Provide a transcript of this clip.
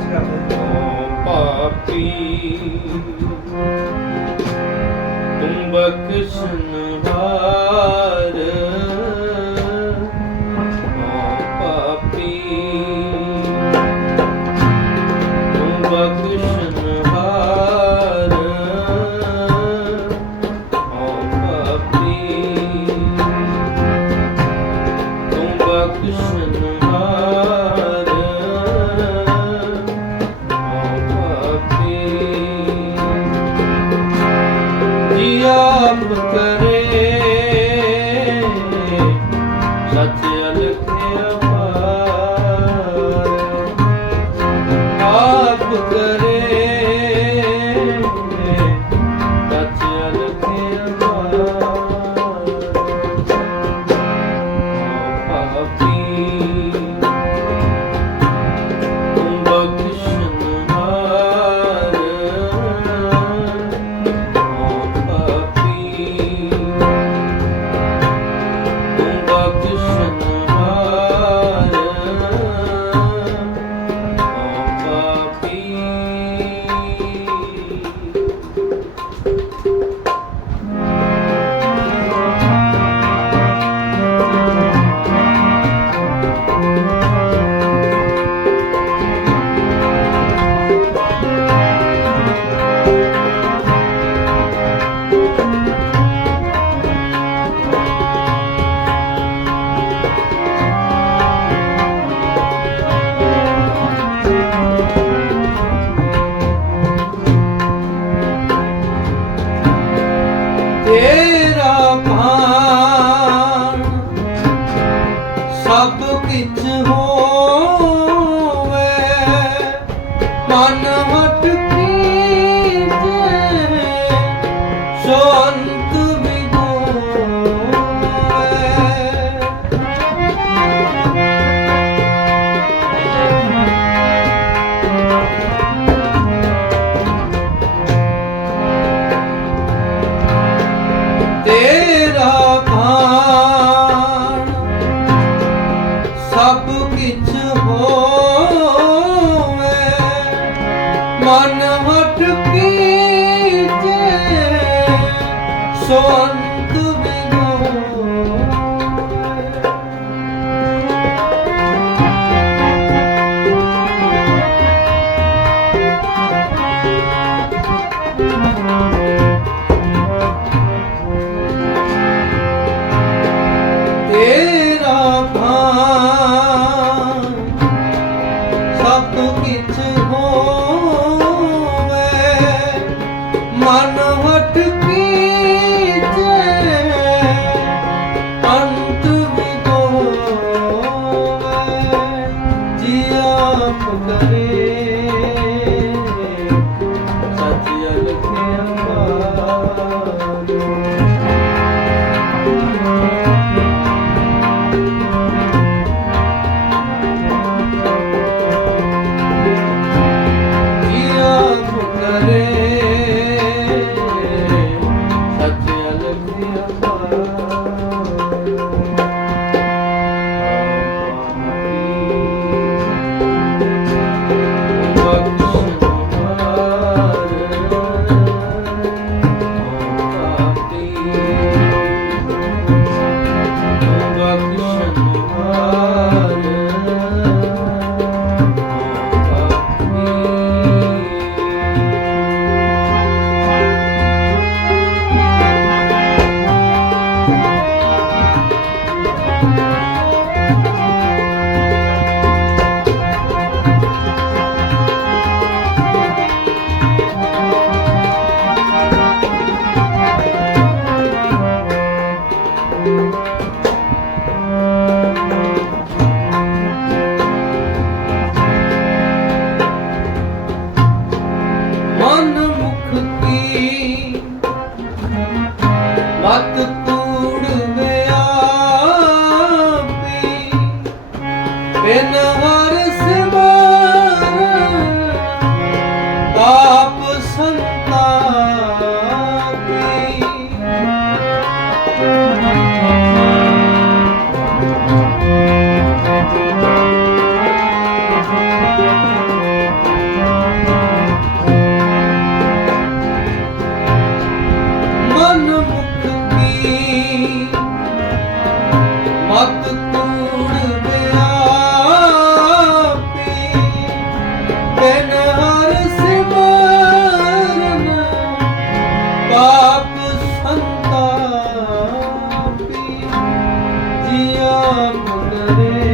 ਬਾਅਦ ਚ ਕਰਦੇ ਓਮ ਪਾਪੀ। ਤੁਮ ਬਖਸ਼ਣ ਜੀ ਆਪ ਕਰੇ one. ਵਿੱਚ ਹੋਵੇ। ਮਨ ਹਟ ਕੀਤੇ ਅੰਤ ਵਿਦੋਵੇ। ਜੀ ਆਪ ਕਰੇ। ਸਤਿ ਅਲਖਿਆ போனதே